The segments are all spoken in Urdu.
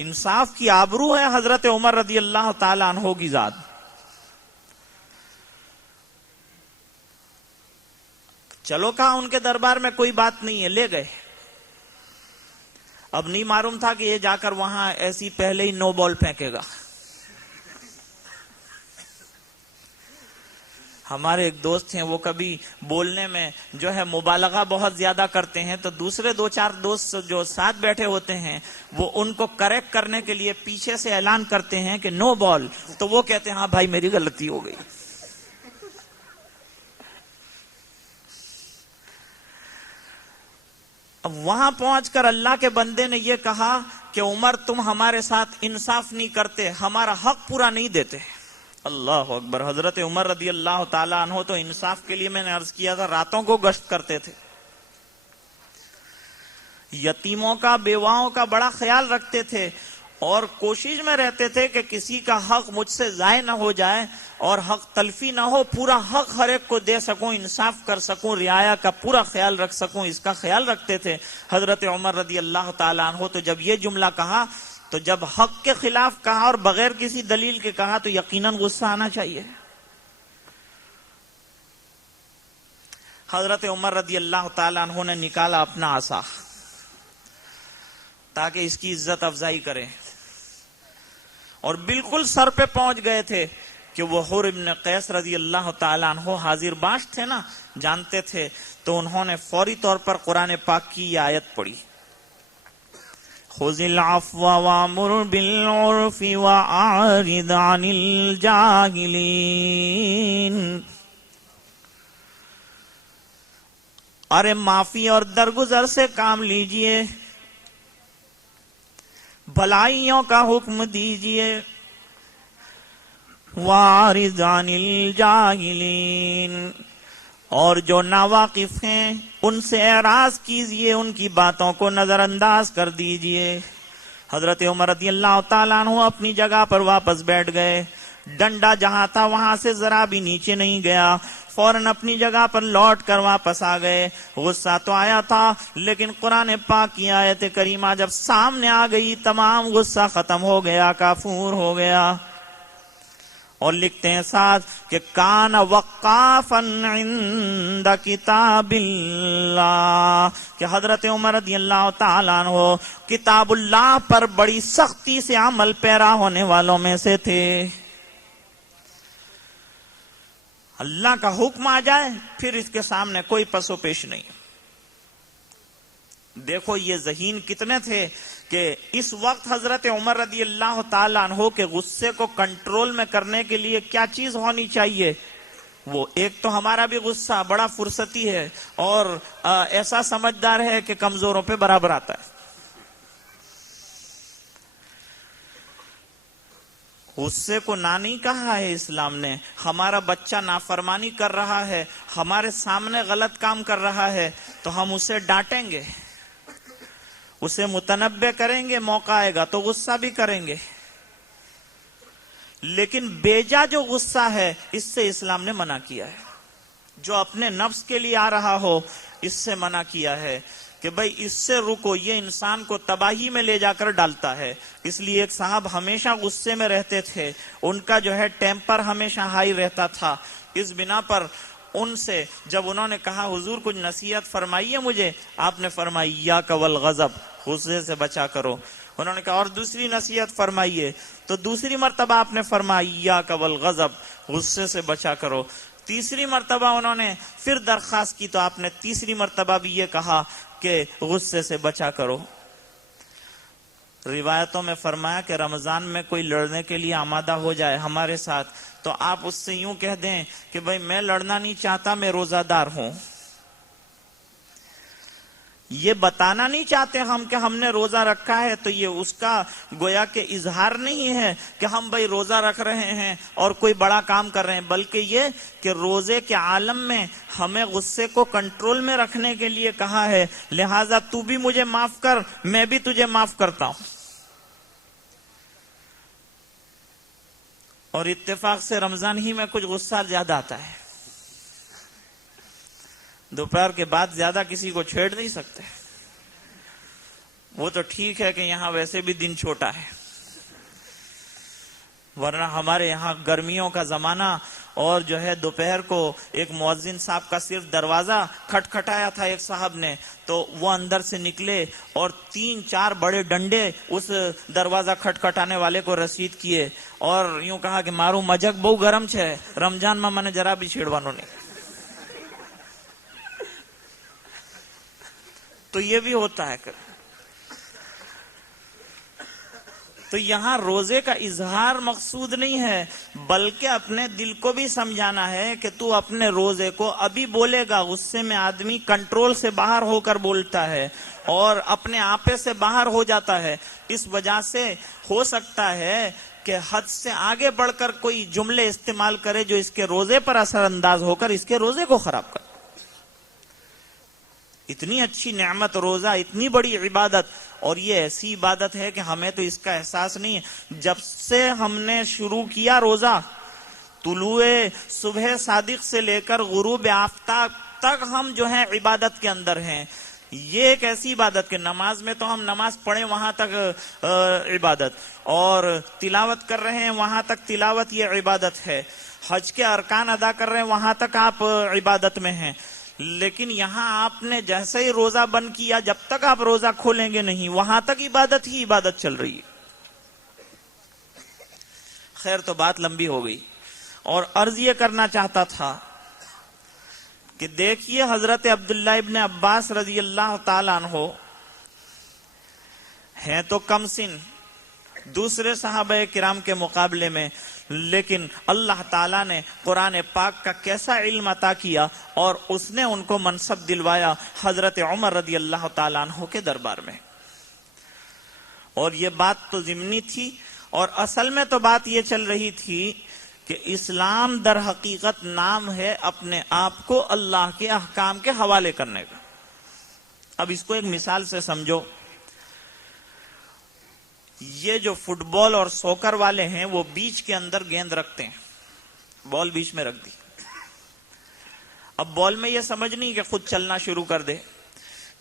انصاف کی آبرو ہے حضرت عمر رضی اللہ تعالی عنہ کی ذات. چلو کہا ان کے دربار میں کوئی بات نہیں ہے، لے گئے. اب نہیں معلوم تھا کہ یہ جا کر وہاں ایسی پہلے ہی نو بال پھینکے گا. ہمارے ایک دوست ہیں، وہ کبھی بولنے میں جو ہے مبالغہ بہت زیادہ کرتے ہیں، تو دوسرے دو چار دوست جو ساتھ بیٹھے ہوتے ہیں وہ ان کو کریکٹ کرنے کے لیے پیچھے سے اعلان کرتے ہیں کہ نو بال، تو وہ کہتے ہیں ہاں بھائی میری غلطی ہو گئی. اب وہاں پہنچ کر اللہ کے بندے نے یہ کہا کہ عمر تم ہمارے ساتھ انصاف نہیں کرتے، ہمارا حق پورا نہیں دیتے. اللہ اکبر. حضرت عمر رضی اللہ تعالیٰ عنہ تو انصاف کے لیے میں نے عرض کیا تھا راتوں کو گشت کرتے تھے، یتیموں کا بیواؤں کا بڑا خیال رکھتے تھے، اور کوشش میں رہتے تھے کہ کسی کا حق مجھ سے ضائع نہ ہو جائے اور حق تلفی نہ ہو، پورا حق ہر ایک کو دے سکوں، انصاف کر سکوں، رعایا کا پورا خیال رکھ سکوں، اس کا خیال رکھتے تھے حضرت عمر رضی اللہ تعالیٰ عنہ. تو جب یہ جملہ کہا، تو جب حق کے خلاف کہا اور بغیر کسی دلیل کے کہا تو یقیناً غصہ آنا چاہیے. حضرت عمر رضی اللہ تعالیٰ عنہ نے نکالا اپنا عصا تاکہ اس کی عزت افزائی کرے، اور بالکل سر پہ پہنچ گئے تھے کہ وہ حر ابن قیس رضی اللہ تعالیٰ عنہ حاضر باش تھے نا، جانتے تھے. تو انہوں نے فوری طور پر قرآن پاک کی یہ آیت پڑھی، خذ العفو وامر بالعرف واعرض عن الجاہلین. ارے معافی اور درگزر سے کام لیجئے، بھلائیوں کا حکم دیجئے، واعرض عن الجاہلین، اور جو ناواقف ہیں ان سے اعراض کیجئے، ان کی باتوں کو نظر انداز کر دیجئے. حضرت عمر رضی اللہ تعالیٰ عنہ اپنی جگہ پر واپس بیٹھ گئے، ڈنڈا جہاں تھا وہاں سے ذرا بھی نیچے نہیں گیا، فوراً اپنی جگہ پر لوٹ کر واپس آ گئے. غصہ تو آیا تھا لیکن قرآن پاک کی آیت کریمہ جب سامنے آ گئی تمام غصہ ختم ہو گیا، کافور ہو گیا. اور لکھتے ہیں ساتھ کہ کان وقافا عند کتاب اللہ، کہ حضرت عمر رضی اللہ تعالیٰ عنہ کتاب اللہ پر بڑی سختی سے عمل پیرا ہونے والوں میں سے تھے. اللہ کا حکم آ جائے پھر اس کے سامنے کوئی پس و پیش نہیں. دیکھو یہ ذہین کتنے تھے کہ اس وقت حضرت عمر رضی اللہ تعالیٰ عنہ کے غصے کو کنٹرول میں کرنے کے لیے کیا چیز ہونی چاہیے. وہ ایک تو ہمارا بھی غصہ بڑا فرصتی ہے اور ایسا سمجھدار ہے کہ کمزوروں پہ برابر آتا ہے. غصے کو نہ نہیں کہا ہے اسلام نے. ہمارا بچہ نافرمانی کر رہا ہے، ہمارے سامنے غلط کام کر رہا ہے تو ہم اسے ڈانٹیں گے، اسے متنبہ کریں گے، موقع آئے گا تو غصہ بھی کریں گے. لیکن بیجا جو غصہ ہے اس سے اسلام نے منع کیا ہے. جو اپنے نفس کے لیے آ رہا ہو اس سے منع کیا ہے کہ بھئی اس سے رکو، یہ انسان کو تباہی میں لے جا کر ڈالتا ہے. اس لیے ایک صاحب ہمیشہ غصے میں رہتے تھے، ان کا جو ہے ٹیمپر ہمیشہ ہائی رہتا تھا. اس بنا پر ان سے جب انہوں نے کہا حضور کچھ نصیحت فرمائیے مجھے، آپ نے فرمائی ایاک والغضب، غصے سے بچا کرو. انہوں نے کہا اور دوسری نصیحت فرمائیے، تو دوسری مرتبہ آپ نے فرمائی ایاک والغضب، غصے سے بچا کرو. تیسری مرتبہ انہوں نے پھر درخواست کی تو آپ نے تیسری مرتبہ بھی یہ کہا کہ غصے سے بچا کرو. روایتوں میں فرمایا کہ رمضان میں کوئی لڑنے کے لیے آمادہ ہو جائے ہمارے ساتھ تو آپ اس سے یوں کہہ دیں کہ بھئی میں لڑنا نہیں چاہتا، میں روزہ دار ہوں. یہ بتانا نہیں چاہتے ہم کہ ہم نے روزہ رکھا ہے، تو یہ اس کا گویا کہ اظہار نہیں ہے کہ ہم بھئی روزہ رکھ رہے ہیں اور کوئی بڑا کام کر رہے ہیں، بلکہ یہ کہ روزے کے عالم میں ہمیں غصے کو کنٹرول میں رکھنے کے لیے کہا ہے، لہٰذا تو بھی مجھے معاف کر، میں بھی تجھے معاف کرتا ہوں. اور اتفاق سے رمضان ہی میں کچھ غصہ زیادہ آتا ہے، دوپہر کے بعد زیادہ کسی کو چھیڑ نہیں سکتے. وہ تو ٹھیک ہے کہ یہاں ویسے بھی دن چھوٹا ہے، ورنہ ہمارے یہاں گرمیوں کا زمانہ، اور جو ہے دوپہر کو ایک مؤذن صاحب کا صرف دروازہ کھٹکھٹایا تھا ایک صاحب نے، تو وہ اندر سے نکلے اور 3-4 بڑے ڈنڈے اس دروازہ کھٹکھٹانے والے کو رسید کیے، اور یوں کہا کہ مارو مجک بہو گرم چھے، رمضان میں من جرا بھی چھیڑوانو نہیں۔ تو یہ بھی ہوتا ہے۔ تو یہاں روزے کا اظہار مقصود نہیں ہے، بلکہ اپنے دل کو بھی سمجھانا ہے کہ تو اپنے روزے کو ابھی بولے گا، غصے میں آدمی کنٹرول سے باہر ہو کر بولتا ہے اور اپنے آپے سے باہر ہو جاتا ہے، اس وجہ سے ہو سکتا ہے کہ حد سے آگے بڑھ کر کوئی جملے استعمال کرے جو اس کے روزے پر اثر انداز ہو کر اس کے روزے کو خراب کرے۔ اتنی اچھی نعمت روزہ، اتنی بڑی عبادت، اور یہ ایسی عبادت ہے کہ ہمیں تو اس کا احساس نہیں ہے۔ جب سے ہم نے شروع کیا روزہ، طلوع صبح صادق سے لے کر غروب آفتاب تک ہم جو ہیں عبادت کے اندر ہیں۔ یہ ایک ایسی عبادت کہ نماز میں تو ہم نماز پڑھیں وہاں تک عبادت، اور تلاوت کر رہے ہیں وہاں تک تلاوت یہ عبادت ہے، حج کے ارکان ادا کر رہے ہیں وہاں تک آپ عبادت میں ہیں، لیکن یہاں آپ نے جیسے ہی روزہ بند کیا، جب تک آپ روزہ کھولیں گے نہیں وہاں تک عبادت ہی عبادت چل رہی ہے۔ خیر تو بات لمبی ہو گئی، اور عرض یہ کرنا چاہتا تھا کہ دیکھیے حضرت عبداللہ ابن عباس رضی اللہ تعالیٰ عنہ ہیں تو کم سن دوسرے صحابہ کرام کے مقابلے میں، لیکن اللہ تعالیٰ نے قرآن پاک کا کیسا علم عطا کیا اور اس نے ان کو منصب دلوایا حضرت عمر رضی اللہ تعالیٰ عنہ کے دربار میں۔ اور یہ بات تو ضمنی تھی، اور اصل میں تو بات یہ چل رہی تھی کہ اسلام در حقیقت نام ہے اپنے آپ کو اللہ کے احکام کے حوالے کرنے کا۔ اب اس کو ایک مثال سے سمجھو، یہ جو فٹ بال اور سوکر والے ہیں وہ بیچ کے اندر گیند رکھتے ہیں، بال بیچ میں رکھ دی، اب بال میں یہ سمجھ نہیں کہ خود چلنا شروع کر دے،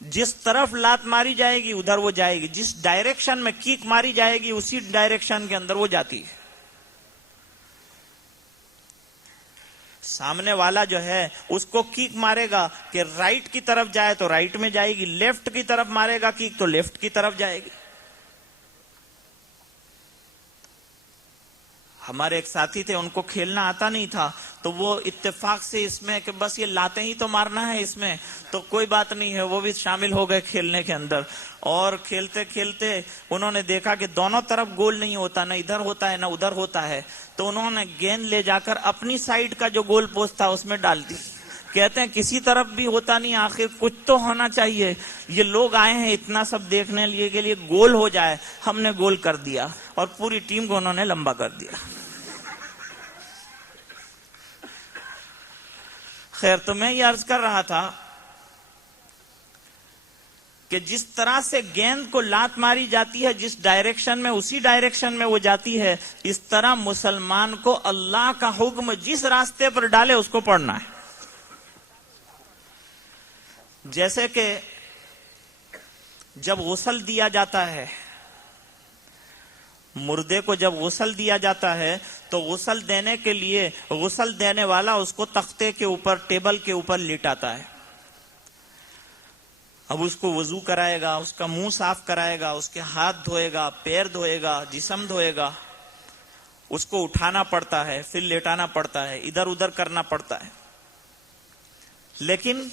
جس طرف لات ماری جائے گی ادھر وہ جائے گی، جس ڈائریکشن میں کیک ماری جائے گی اسی ڈائریکشن کے اندر وہ جاتی ہے۔ سامنے والا جو ہے اس کو کیک مارے گا کہ رائٹ کی طرف جائے تو رائٹ میں جائے گی، لیفٹ کی طرف مارے گا کیک تو لیفٹ کی طرف جائے گی۔ ہمارے ایک ساتھی تھے، ان کو کھیلنا آتا نہیں تھا، تو وہ اتفاق سے اس میں کہ بس یہ لاتے ہی تو مارنا ہے اس میں، تو کوئی بات نہیں ہے، وہ بھی شامل ہو گئے کھیلنے کے اندر، اور کھیلتے کھیلتے انہوں نے دیکھا کہ دونوں طرف گول نہیں ہوتا، نہ ادھر ہوتا ہے نہ ادھر ہوتا ہے، تو انہوں نے گیند لے جا کر اپنی سائیڈ کا جو گول پوسٹ تھا اس میں ڈال دی۔ کہتے ہیں کسی طرف بھی ہوتا نہیں، آخر کچھ تو ہونا چاہیے، یہ لوگ آئے ہیں اتنا سب دیکھنے کے لیے گول ہو جائے، ہم نے گول کر دیا اور پوری ٹیم کو انہوں نے لمبا کر دیا۔ خیر تو میں یہ عرض کر رہا تھا کہ جس طرح سے گیند کو لات ماری جاتی ہے جس ڈائریکشن میں اسی ڈائریکشن میں وہ جاتی ہے، اس طرح مسلمان کو اللہ کا حکم جس راستے پر ڈالے اس کو پڑھنا ہے۔ جیسے کہ جب غسل دیا جاتا ہے، مردے کو جب غسل دیا جاتا ہے تو غسل دینے کے لیے غسل دینے والا اس کو تختے کے اوپر، ٹیبل کے اوپر لٹاتا ہے، اب اس کو وضو کرائے گا، اس کا منہ صاف کرائے گا، اس کے ہاتھ دھوئے گا، پیر دھوئے گا، جسم دھوئے گا، اس کو اٹھانا پڑتا ہے، پھر لیٹانا پڑتا ہے، ادھر ادھر کرنا پڑتا ہے، لیکن